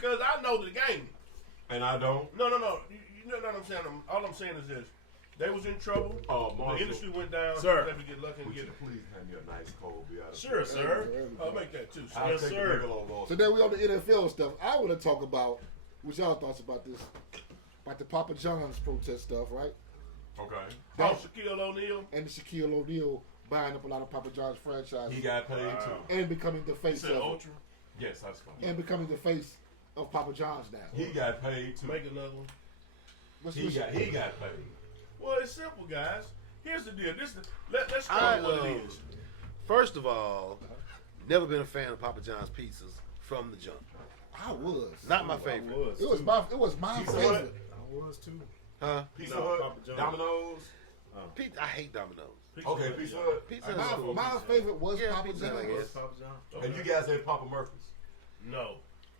because I know the game. And I don't? No. You know what I'm saying? All I'm saying is this. They was in trouble. The industry went down. Sir. Let me get lucky and get it. Please hand me a nice cold beer. Sure, sir. I'll make that too. Yes, sir. So then we on the NFL stuff. I want to talk about what y'all thoughts about this, about the Papa Johns protest stuff, right? Okay. Shaquille O'Neal. And Shaquille O'Neal buying up a lot of Papa John's franchises. He got paid too. And becoming the face of Ultra. Yes, that's fine. And becoming the face of Papa John's now. He got paid too. Make another one. He got paid. Well, it's simple, guys. Here's the deal. Let's call it what it is. First of all, never been a fan of Papa John's pizzas from the jump. I was. Not my favorite. It was my favorite. I was too. Huh? Pizza Hut, Domino's. Pizza. I hate Domino's. Okay, Pizza Hut. Pizza Hut's cool. My favorite was Papa Pizza Hut, I John's. guess. And you guys had Papa Murphy's. No.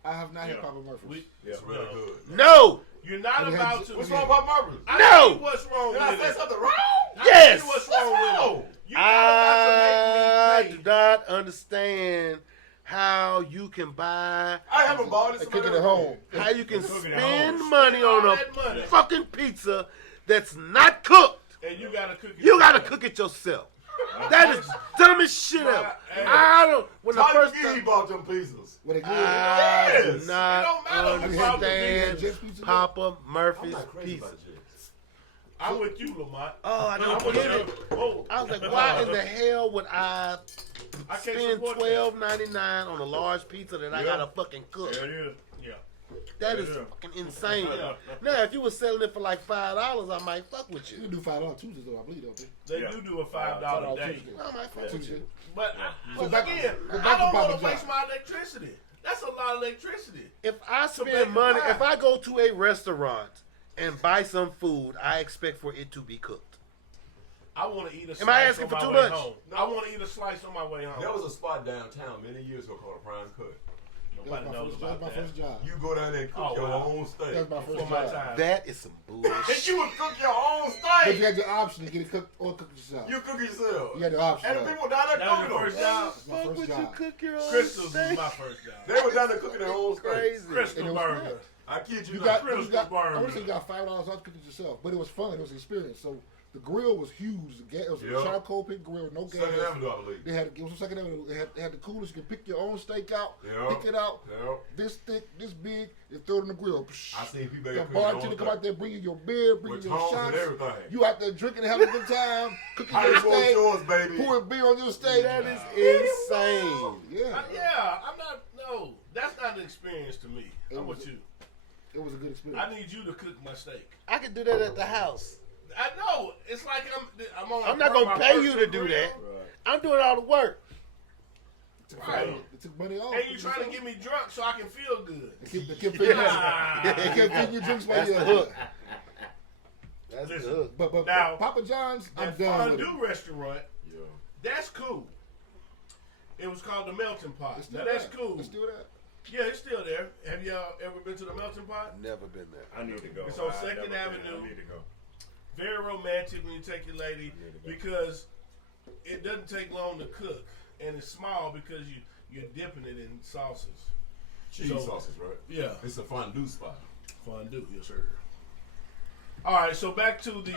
I have not had Papa Murphy's. It's really good. No! You're not about to. What's wrong with Papa Murphy's? I No! see what's wrong Did with I it. say something wrong? Yes! I see what's wrong with it. You're not I about to do make me not understand how you can buy, I haven't bought it. Cook it at home. how you can Cook it at spend home. money all on that money. a fucking pizza that's not cooked. pay. And you gotta cook it. You gotta cook it yourself. That is dumbest shit ever. I don't. When the How first you time, bought them pizzas? When it good. I Yes. do It not don't matter who bought the understand pizza. Just Papa I'm Murphy's not crazy pizza. about Jets. I'm with you, Lamont. Oh, I I'm don't with get you. it. Oh, I was like, why in the hell would I I can't spend support that. $12.99 on a large pizza that I gotta fucking cook? There it is. Yeah. That is Yeah. fucking insane. Yeah. Now, if you were selling it for like $5, I might fuck with You you. can do $5 Tuesdays though, I believe, don't they? They Yeah. do a $5 day. Tuesday. I might fuck with Tuesday. you. But So back- again, go back I to don't Papa want to waste John. my electricity. That's a lot of electricity. If I bake spend money, pie. if I go to a restaurant and buy some food, I expect for it to be cooked. I want to eat a slice Am I asking on for my too way much? home. I want to eat a slice on my way home. There was a spot downtown many years ago called a Prime Cut. Nobody knows That about was my that. first job. You go down there and cook Oh, your wow. own steak. That was my Before first my job. time. That is some And bullshit. you would cook your own But steak. you had the option to get it cooked or cook it yourself. You cook it yourself. You had the option. And the people down there That was cooking your first them. job. That's my Fuck first would you job. cook your own Crystal's was steak? my first job. They were down there cooking their own steak. Crazy. Crystal And it was burger. good. I kid you, You not. got, Crystal you got, burger. I want to say you got $5 off cooking it yourself, but it was fun. It was an experience. So the grill was huge. It was Yeah. a charcoal pit grill, no gas. Second Avenue, I believe. It was a Second Avenue. They had the coolest. You could pick your own steak out, Yeah. pick it out, Yeah. this thick, this big, and throw it in the grill. I seen people The cook their own bartender come out steak. there, bring you your beer, bring With you your tongs and shots. everything. You out there drinking and having a good time, cooking How your you want steak, yours, baby? pouring beer on your steak. That is insane. Yeah, Yeah, I'm not. No, that's not an experience to me. It I'm was- with you. it was a good experience. I need you to cook my steak. I could do that at the house. I know. It's like I'm on. I'm not gonna pay you to do that. I'm doing all the work. Right. It took money off. And you trying to get me drunk so I can feel good. They kept feeding Ah. they kept feeding you drinks while That's you the hook. That's Listen. the hook. But Now, Papa John's, I'm That done with it. fondue restaurant, Yeah. that's cool. It was called the Melting Pot. It's still Now that's there. cool. It's still there. Yeah, it's still there. Have y'all ever been to the Melting Pot? Never been there. I need to go. It's on I've Second never been. Avenue. I need to go. Very romantic when you take your lady because it doesn't take long to cook, and it's small because you're dipping it in sauces. Cheese So- sauces, right? Yeah, It's a fondue spot. fondue, yes sir. All right, so back to the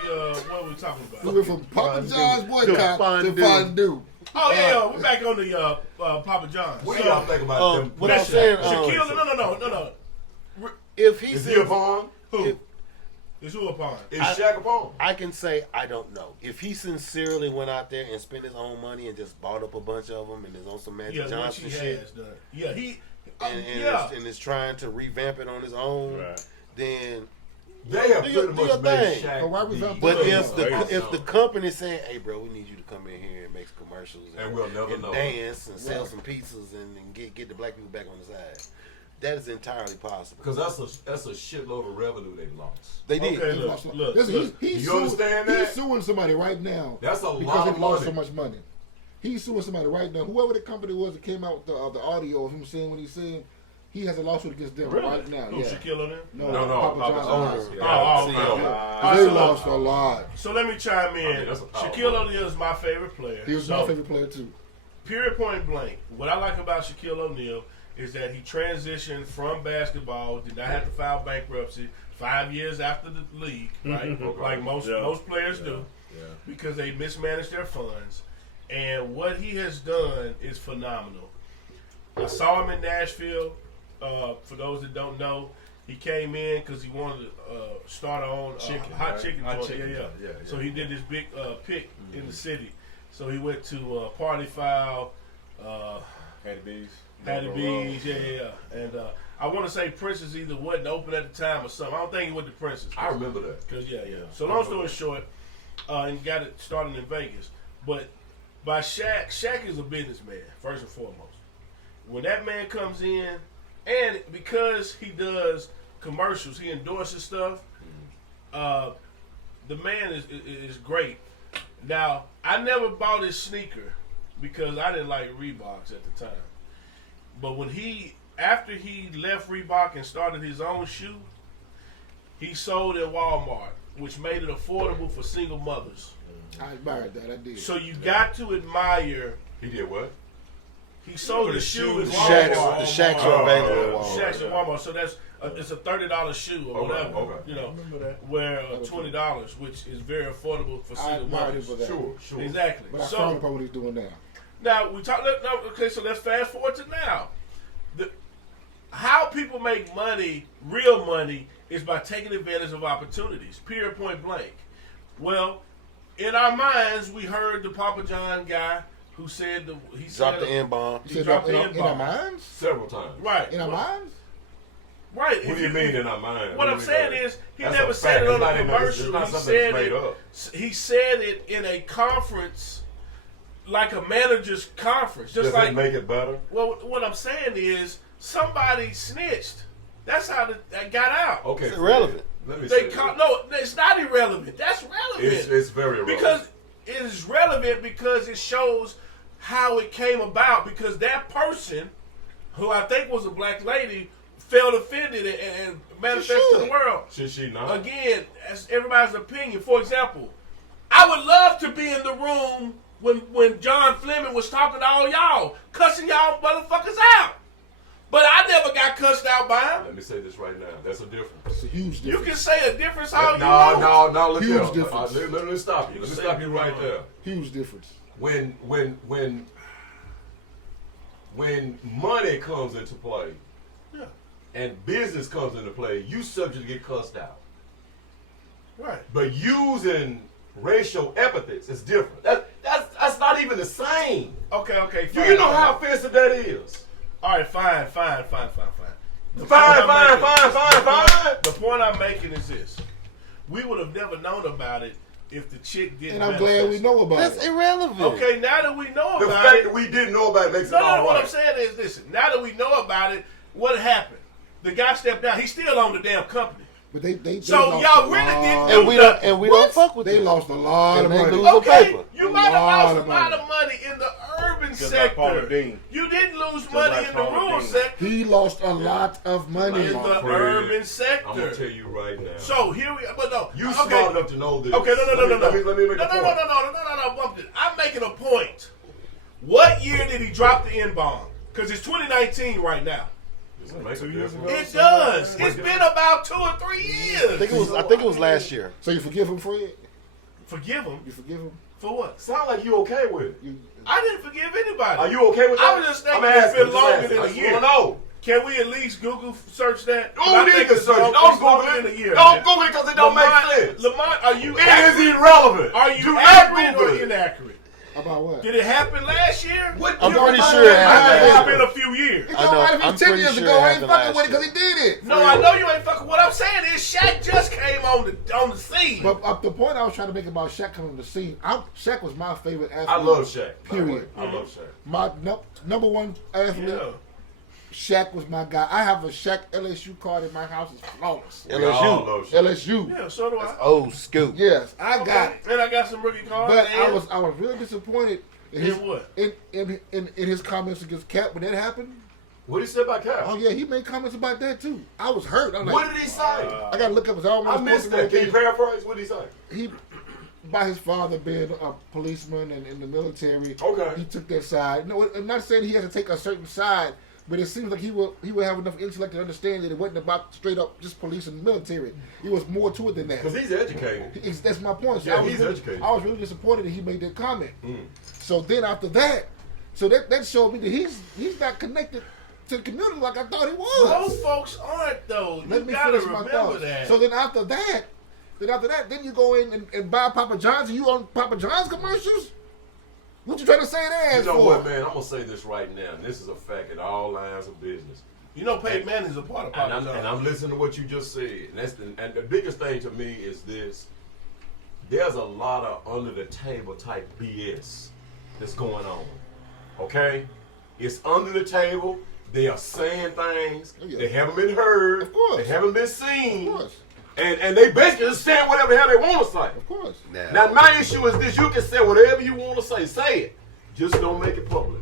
what we're talking We about. went from Papa John's boycott to fondue. fondue. Oh yeah, we're back on the Papa John's. What do y'all think about them? What I'm Listen, saying, Shaquille, no. if he Is he a said, pawn? Who? Is who upon? Is Shaq a pawn? I can say I don't know. If he sincerely went out there and spent his own money and just bought up a bunch of them and is on some Magic Yeah, what Johnson he shit has done. Yeah, he. and is trying to revamp it on his own, Right. then. They have Do your- pretty do your much made thing. Shaq. But why was the- that- But Yeah, if the company saying, "Hey, bro, we need you to come in here and make some commercials And we'll never know. dance and sell Right. some pizzas and get the black people back on the side," that is entirely possible. Because that's a shitload of revenue they lost. They did. Okay, He look, lost- look. Listen, he's You understand that? He's suing somebody right now. That's a because lot they of lost so money. much money. He's suing somebody right now. Whoever the company was that came out with the audio of him saying what he's saying, he has a lawsuit against them right now. Who, Yeah. Shaquille O'Neal? No, Papa Papa John's. John's. Yeah. Oh, okay. Yeah. So They look, lost a lot. So let me chime in. I mean, that's a power Shaquille move. O'Neal is my favorite player. He was So, my favorite player too. Period, point blank. What I like about Shaquille O'Neal is that he transitioned from basketball, did not have to file bankruptcy 5 years after the league, right? Okay. Like most players do, Yeah. because they mismanaged their funds. And what he has done is phenomenal. I saw him in Nashville. For those that don't know, he came in because he wanted to start our own hot chicken joint. Yeah. So he did this big pick in the city. So he went to part4, Hattie B's, yeah. And I want to say Princess either wasn't open at the time or something. I don't think he went to Princess. I remember that. Cause So long story short, and got it started in Vegas. But by Shaq is a businessman first and foremost. When that man comes in, and because he does commercials, he endorses stuff. The man is great. Now, I never bought his sneaker because I didn't like Reeboks at the time. But after he left Reebok and started his own shoe, he sold at Walmart, which made it affordable for single mothers. I admired that. I did. So you got to admire. He did what? He sold the shoe at The Walmart. Shaqs are available at Walmart. Shaqs at Walmart. So that's it's a $30 shoe or whatever. Okay. You know, where $20, which is very affordable for I single admired him mothers. for that. Sure. Exactly. But I frown upon what he's doing now. Now we talk. Okay, so let's fast forward to now. How people make money, real money, is by taking advantage of opportunities. Period. Point blank. Well, in our minds, we heard the Papa John guy who said he Dropped the N-bomb. He dropped the in our N-bomb. minds? Several times. Right. In our minds? Right. What do you mean in our mind? What I'm saying is he That's never a said fact. it on It's a not even- commercial. it's not He something that's said made it. up. He said it in a conference, like a manager's conference. Just Does like it make it better? Well, what I'm saying is somebody snitched. That's how that got out. Okay. It's irrelevant. Let me They say call, this. no, it's not irrelevant. That's relevant. It's very relevant. Because it is relevant because it shows how it came about. Because that person, who I think was a black lady, felt offended and manifested to the world. Should she not? Again, that's everybody's opinion. For example, I would love to be in the room when John Fleming was talking to all y'all, cussing y'all motherfuckers out. But I never got cussed out by him. Let me say this right now. That's a difference. It's a huge difference. You can say a difference all you want. No, look Huge here. difference. Let me stop you. Let me stop you right there. Huge difference. When money comes into play, Yeah. and business comes into play, you subject to get cussed out. Right. But using racial epithets is different. That's not even the same. Okay. Do you know how offensive that is? All right, fine. Fine. The point I'm making is this: we would have never known about it if the chick didn't. And I'm glad we know about That's it. irrelevant. Okay, now that we know The about fact it, that we didn't know about it makes it no. all What right. I'm saying is, listen. Now that we know about it, what happened? The guy stepped down. He's still on the damn company. But they So lost y'all a really lot. didn't And we don't fuck with They them. lost a lot of And they money. lose the Okay, paper. you might have lost a of lot money. of money in the urban Just like Paula sector. Dean. You didn't lose money like in the Paula rural Dean. sector. He lost a lot of money. In the Fred, urban sector. I'm gonna tell you right now. So here we but no. You okay. smart enough to know this. Okay, no. Let me make a point. No. I'm making a point. What year did he drop the N-bomb? Because it's 2019 right now. Does it make a 2 years difference? ago? It does. It's been about 2 or 3 years. I think it was last year. So you forgive him, Fred? Forgive him You forgive him? for what? Sound like you okay with it. I didn't forgive anybody. Are you okay with that? I was just thinking I'm it's asking, been longer than I a just year. wanna know. Can we at least Google search that? Don't I need think to it's search. long- Don't it's longer Google than a it. year, Don't man. Google it because it don't make sense. Lamont, are you It is accurate? irrelevant. Are you Do not accurate or Google it. inaccurate? About what? Did it happen last year? I'm pretty sure it happened It's last been year. a few years. It I don't know. matter if I'm it's 10 pretty years sure ago. it I ain't happened fucking last with it because year. he did it. No, I know you ain't fucking. What I'm saying is Shaq just came on the scene. But the point I was trying to make about Shaq coming on the scene, Shaq was my favorite athlete. I love Shaq. by the way. Period. I love Shaq. My number one athlete. yeah. Shaq was my guy. I have a Shaq LSU card in my house. It's flawless. We all LSU. love Shaq. LSU. Yeah, so do I. Old school. Yes, I got it. And I got some rookie cards. But and I was really disappointed in In his what? in his comments against Kaep when that happened. What did he say about Kaep? Oh yeah, he made comments about that too. I was hurt. I'm like, What did he say? I gotta look up his almost. I missed that. Can you paraphrase? What did he say? He, by his father being a policeman and in the military, Okay. he took that side. No, I'm not saying he has to take a certain side, But it seems like he would have enough intellect to understand that it wasn't about straight up just police and military. It was more to it than that. Because he's educated. That's my point. So Yeah, he's educated. I was really disappointed that he made that comment. So then after that, that showed me that he's not connected to the community like I thought he was. Most folks aren't though. Let You me gotta finish my remember thoughts. that. So then after that, you go in and buy Papa Johns and you on Papa Johns commercials? What you trying to say that You know for? what, man? I'm gonna say this right now, and this is a fact in all lines of business. You know, Peyton Manning's a part of Papa Johns. And I'm listening to what you just said. And the biggest thing to me is this. There's a lot of under the table type BS that's going on. Okay? It's under the table. They are saying things. Oh, yeah. They haven't been heard. Of course. They haven't been seen. Of course. And they basically just saying whatever the hell they want to say. Of course. Now, my issue is this. You can say whatever you want to say. Say it. Just don't make it public.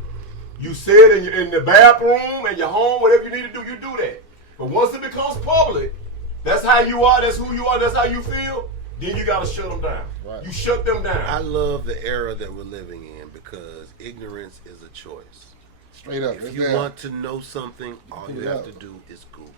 You say it in the bathroom, in your home, whatever you need to do, you do that. But once it becomes public, that's how you are, that's who you are, that's how you feel, then you got to shut them down. Right. You shut them down. I love the era that we're living in because ignorance is a choice. Straight up. If you want to know something, all you have to do is Google it.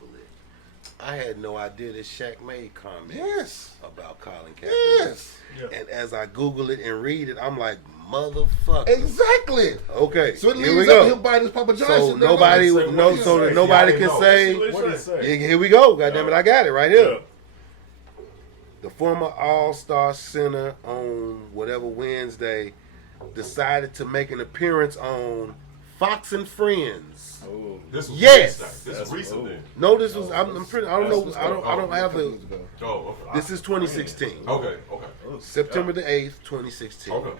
I had no idea that Shaq made comments about Colin Kaepernick. Yes. Yeah. And as I Google it and read it, I'm like, motherfucker. Exactly. Okay, So it here we leads up to go. him buying this Papa John's. So shit. nobody, Say no, what he so say. that nobody Yeah, I can know. say. What did he say? Here we go. Goddamn it, I got it right here. Yeah. The former All-Star center on whatever Wednesday decided to make an appearance on Fox and Friends. Oh, This was Yes. recent. This is recent then. No, this was I'm pretty. I don't know. I don't have the. Oh, okay. This is 2016. Okay. September the 8th, 2016. Okay.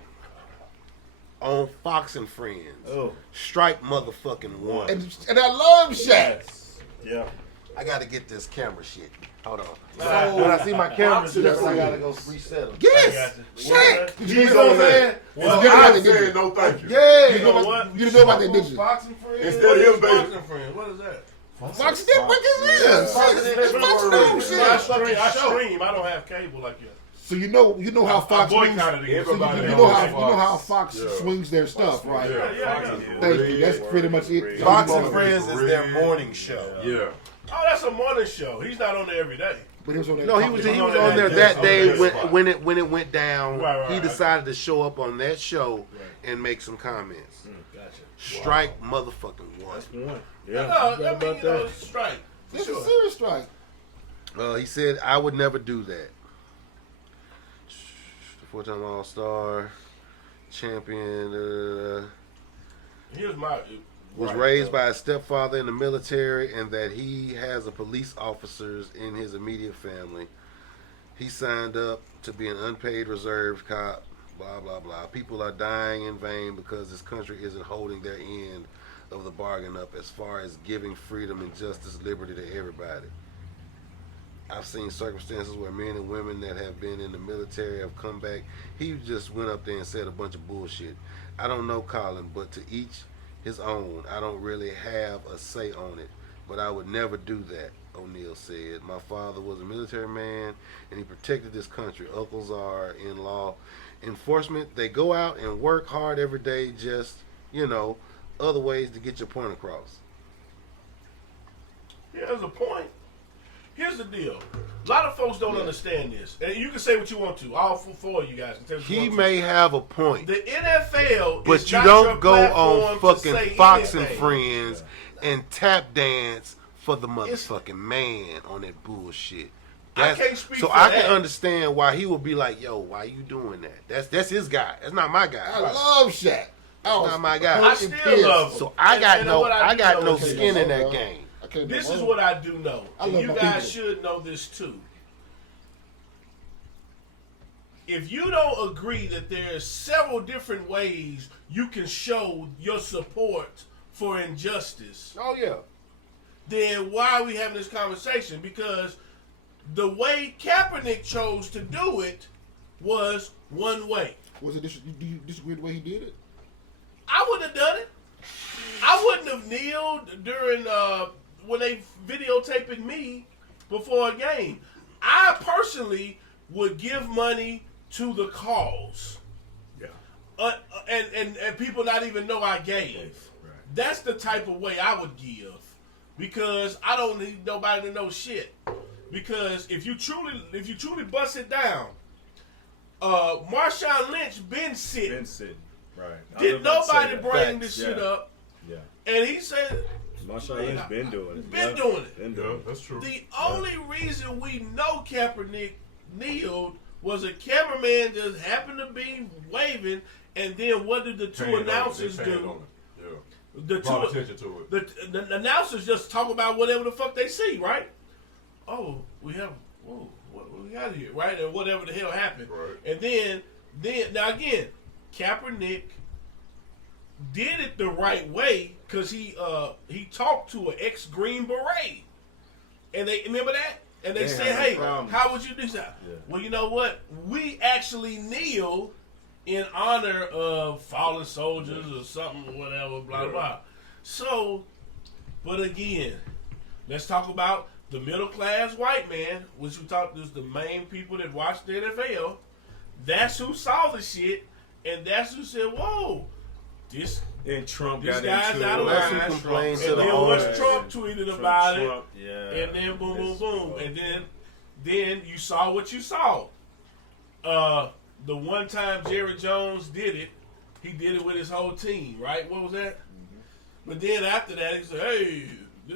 On Fox and Friends. Oh. Strike motherfucking one. And I love Shaq. yeah. I gotta get this camera shit. Hold on. Nah. When I see my camera Fox shit, and I gotta Friends. go reset them. Yes. Shaq. Did you He's know on what I'm saying? there. Well, I'm I- saying no thank you. Yeah. You know what? You didn't know about that, did you? Fox and Friends? Instead What of is him, baby. Fox and Friends? What is that? Fox did what it is. Fox It's is Fox everywhere. News I shit. stream. I don't have cable like you. So you know how Fox News. boycotted it. So Everybody you knows know how Fox. Fox Yeah. swings their stuff, right? Yeah, Yeah, Fox yeah. is Thank you. red. That's pretty much it. Fox and Red. Friends is their morning show. Yeah. Oh, that's a morning show. He's not on there every day. But he was on that. No, he was on there that on day that when it went down. Right. He decided to show up on that show and make some comments. Gotcha. Strike motherfucking one. One. No, Yeah. I you mean, got about you know, that. strike. For This is a sure. serious strike. He said, I would never do that. Four-time All-Star, champion, Here's my. was raised by a stepfather in the military and that he has a police officers in his immediate family. He signed up to be an unpaid reserve cop, blah, blah, blah. People are dying in vain because this country isn't holding their end of the bargain up as far as giving freedom and justice, liberty to everybody. I've seen circumstances where men and women that have been in the military have come back. He just went up there and said a bunch of bullshit. I don't know Colin, but to each his own. I don't really have a say on it, but I would never do that, O'Neal said. My father was a military man, and he protected this country. Uncles are in law enforcement. They go out and work hard every day, just, other ways to get your point across. Here's a point. Here's the deal. A lot of folks don't understand this. And you can say what you want to. All four of you guys can say what you He want may have a point. to. The NFL But is you not don't your go on platform to say fucking Fox and anything. Friends and tap dance for the motherfucking man on that bullshit. I can't speak so for I that. can understand why he would be like, yo, why you doing that? That's his guy. That's not my guy. I love Shaq. That's not my guy. I still love him. So I got And no what I do know no is skin in that bro. game. This is what I do know. I And love you my guys people. should know this too. If you don't agree that there's several different ways you can show your support for injustice, Oh yeah. then why are we having this conversation? Because the way Kaepernick chose to do it was one way. Was it? Do you disagree with the way he did it? I wouldn't have done it. I wouldn't have kneeled during when they videotaping me before a game. I personally would give money to the cause. Yeah. And people not even know I gave. That's the type of way I would give, because I don't need nobody to know shit. Because if you truly bust it down, Marshawn Lynch been sitting. Right. Did nobody bring Facts. this shit up? Yeah. And he said, Marshall Lynch been doing it. Been doing it. Been doing it. That's true. The only reason we know Kaepernick kneeled was a cameraman just happened to be waving, and then what did the two announcers do? The Brought attention to it. The announcers just talk about whatever the fuck they see, right? Oh, we got here, right? And whatever the hell happened. Right. And then now again, Kaepernick did it the right way because he talked to an ex-Green Beret, and they remember that, and they said, "Hey, how would you do that?" Yeah. Well, you know what? We actually kneel in honor of fallen soldiers or something, or whatever, blah blah. So, but again, let's talk about the middle class white man, which we talked is the main people that watch the NFL. That's who saw the shit, and that's who said, "Whoa, this." And Trump This got guy's into out of it. That's who line. complained And to the then owners. once Trump tweeted about it, Yeah. and then boom, boom, boom, and then you saw what you saw. The one time Jerry Jones did it, he did it with his whole team, right? What was that? But then after that, he said, "Hey, we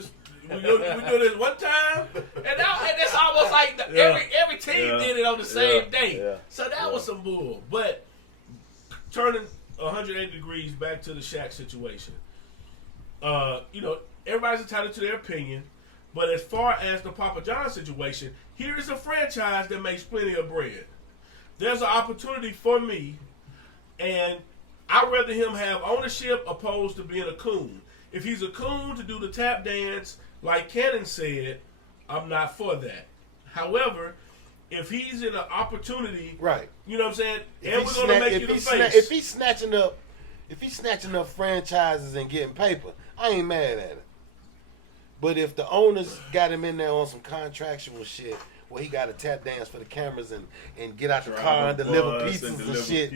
do this one time," and it's almost like every team did it on the same day. Yeah. So that was some bull. But turning 180 degrees back to the Shaq situation. Everybody's entitled to their opinion, but as far as the Papa Johns situation, here is a franchise that makes plenty of bread. There's an opportunity for me, and I'd rather him have ownership opposed to being a coon. If he's a coon to do the tap dance, like Cannon said, I'm not for that. However, if he's in an opportunity, Right. you know what I'm saying, and we're going to make you the face. If he's snatching up franchises and getting paper, I ain't mad at it. But if the owners got him in there on some contractual shit, where he got to tap dance for the cameras and get out the car and deliver pizzas and shit,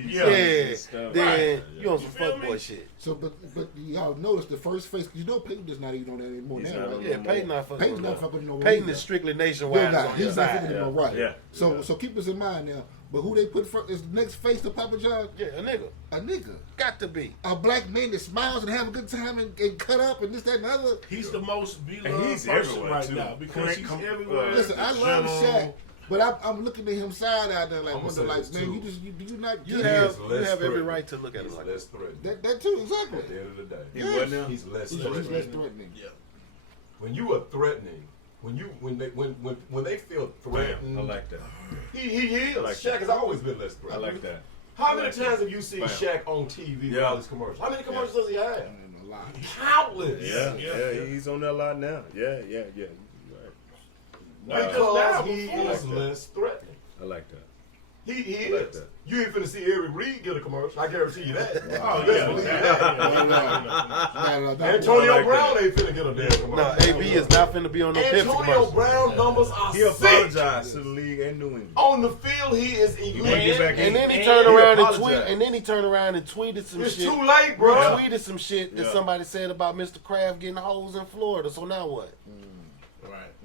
then you on some fuckboy shit. So, but y'all notice the first face, because you know Peyton is not even on that anymore He's now, not right? on Yeah, Peyton not fucking Peyton's with not him. fucking no more Peyton either. is strictly They're nationwide. not. On He's his not side. fucking him right. Yeah. So keep this in mind now. But who they put first is the next face to Papa John? Yeah, a nigga. A nigga. Got to be. A black man that smiles and have a good time and cut up and this, that, and the other. He's the most beloved And he's person everywhere, right too. now because he's everywhere. Listen, I love Shaq, but I'm looking at him side out there like, I'm gonna wonder, say like, this, man, too. you not You get have it. you have every right to look at him He's like less that. threatening. That too, exactly. At the end of the day, He what now? he's less He's threatening. less threatening. Yeah. When you are threatening, when they feel threatened, I like that. he is. I like Shaq that. has always been less I threatening. like that. How many like times have you seen Bam. Shaq on TV with Yeah. all his commercials? How many commercials does he have? And a lot. Countless. Yeah, he's on there a lot now. Yeah. Right. Because now, he before. is less threatening. I like that. He like is. that. You ain't finna see Eric Reed get a commercial. I guarantee you that. Oh, You yeah. best believe that. No, Antonio I like Brown that. ain't finna get a damn commercial. No, AB is not finna be on no Pepsi Antonio commercial. Brown numbers are He sick. apologized to the league and New England. On the field, he is elite. wanna get back in. And then he And turned he around and apologized. tweeted some It's shit. too late, bro. Tweeted some shit that Yeah. somebody said about Mr. Kraft getting hoes in Florida. So now what?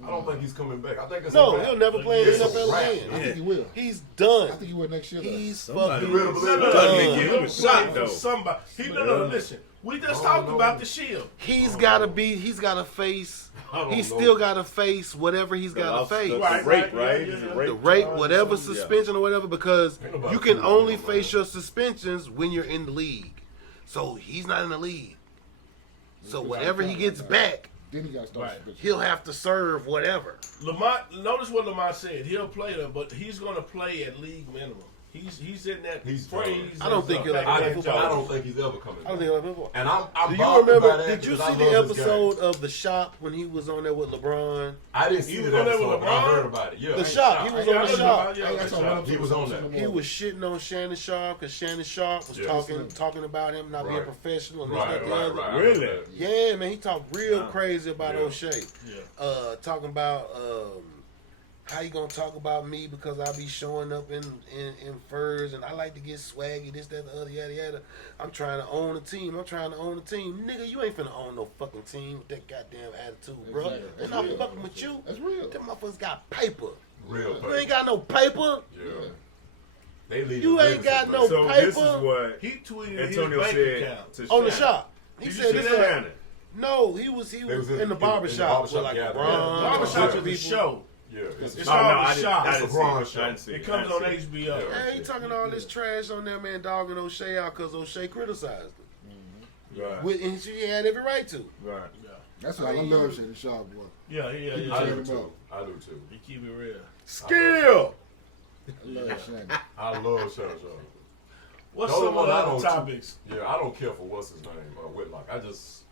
I don't think he's coming back. I think it's No, a wrap. he'll never play in the It's a NFL wrap. I again. think he will. He's done. I think he will next year. Though. He's Somebody- fucking You really believe No, that? He was shot, though. Somebody. Listen. We just I don't talked know. about the Shield. He's gotta face. I don't He's know. still gotta face whatever he's gotta face. The Right, rape, right, right? yeah, Is it yeah. rape The rape, charge or whatever something? suspension or whatever, because Ain't nobody you can doing only that, face man. your suspensions when you're in the league. So he's not in the league. So whatever he gets back, Then he got to start. Right. he'll have to serve whatever. Lamont, notice what Lamont said. He'll play them, but he's going to play at league minimum. He's in that He's phrase. I don't think he'll ever I play don't football. think he's ever coming I don't back. think I'll ever. And I'm Do you bothered by remember? that Did you because see I the love this game. episode of The Shop when he was on there with LeBron? I didn't see He the was on there with episode, but I LeBron? heard about it. Yeah. The Shop. He was on The Shop. He was on that. He was shitting on Shannon Sharp because Shannon Sharp was Yeah. talking about him not being Right. professional. And this, Right, that, the right, other. right. Really? Yeah, man, he talked real Wow. crazy about Yeah. O'Shea. Yeah. Talking about how you gonna talk about me because I be showing up in furs and I like to get swaggy, this, that, the other, yada, yada. I'm trying to own a team. Nigga, you ain't finna own no fucking team with that goddamn attitude, bro. Exactly. And I'm fucking with you. That's real. Them motherfuckers got paper. Real paper. You ain't got no paper. Yeah. They leave You the ain't got business, no man. So this is paper. what He tweeted Antonio his bank said account. to On the Shaq. shop. He Did you said see this. that? No, he was in the barbershop with like yeah, LeBron. Barbershop bunch is of the people. show. Yeah, it's It's Oh, called no, The I didn't, Shop. I It's didn't a see Bron it. show. I didn't see It it. comes on I didn't see it. HBO. Yeah. Hey, he talking all this trash on that man, dogging O'Shea out because O'Shea criticized him. Right. And he had every right to. Right. That's why I love Shady Sharp, boy. Yeah. I Check do him too. out. I do too. He keep it real. Skill. I love Shady. I love Shady Sharp. What's Those some ones I other don't- topics? Yeah, I don't care for what's his name, Whitlock. I just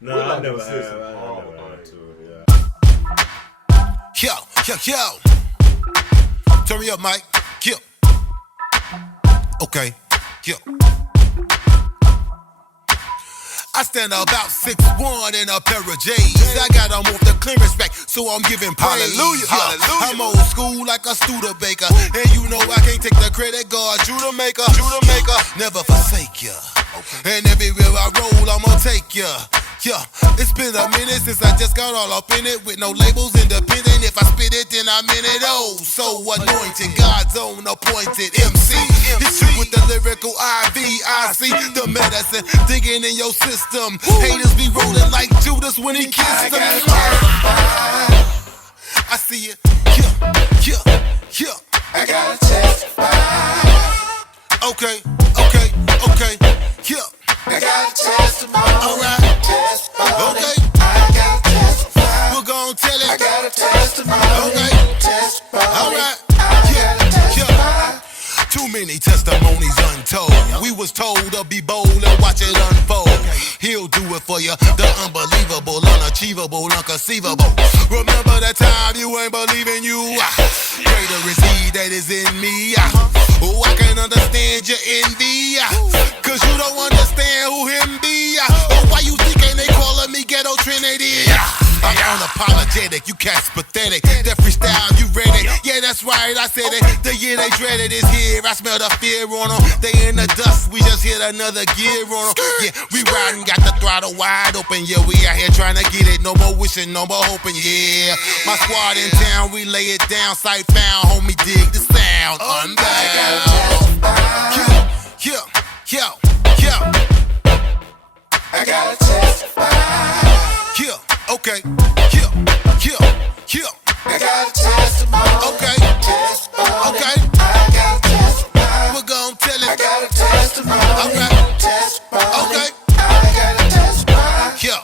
No, Whitlock I never was have. consistent. I Oh, never man. had to. Yeah. Yo. Turn me up, Mike. Yo. Okay. Yo. I stand about 6'1" in a pair of J's. I got them off the clearance rack, so I'm giving praise. Hallelujah, hallelujah. I'm old school like a Studebaker, and you know I can't take the credit. God, you the maker, never forsake ya. And everywhere I roll, I'ma take ya. Yeah, it's been a minute since I just got all up in it with no labels, independent. If I spit it, then I'm in it. Oh, so anointed, God's own appointed MC. Hit you with the lyrical IV. I see the medicine digging in your system. Haters be rolling like Judas when he kissed them. I see it. Yeah. I gotta testify. Okay. Yeah. I got a testimony. Alright. Okay. I got a testimony. We're gon' tell it. I got a testimony. Okay. Alright. Yeah. Too many testimonies untold. We was told to be bold and watch it unfold. He'll do it for you. The unbelievable, unachievable, unconceivable. Remember that time you ain't believing you. Greater is he that is in me. Oh, I can understand your envy. Cause you don't understand who him be. Oh, why you thinking they calling me ghetto Trinity? I'm unapologetic, you cats pathetic. That freestyle, you read it. Yeah, that's right, I said it. The year they dreaded is here. I smell the fear on them. They in the dust, we just hit another gear on them. Yeah, we riding, got the throttle wide open. Yeah, we out here trying to get it. No more wishing, no more hoping. Yeah, my squad in town, we lay it down. Sight found, homie, dig the sound. Unbound. Yo. I gotta testify. Yeah, okay. Yeah. I got a testimony. Okay. I got a testimony. We're gon' tell it. I got a testimony. Okay. I got a testimony. Yeah.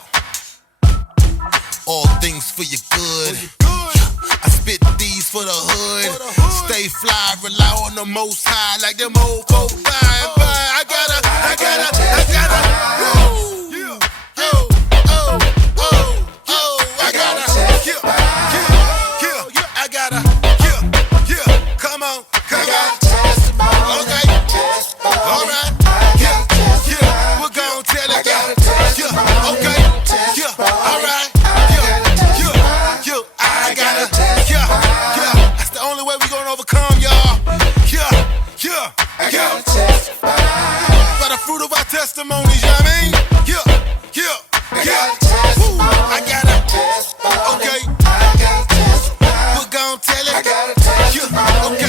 All things for your good. I spit these for the hood. Stay fly, rely on the most high like them old folk flying by. I gotta. Come on. Okay. Alright. Yeah. We're gon' tell it. Yeah. Okay. Yeah. Alright. Yeah. I gotta. Yeah. That's the only way we gonna overcome, y'all. Yeah. I gotta testify. By the fruit of our testimonies, you know what I mean? Yeah. I gotta testify. I gotta. Okay. We're gon' tell it. I gotta testify. Okay.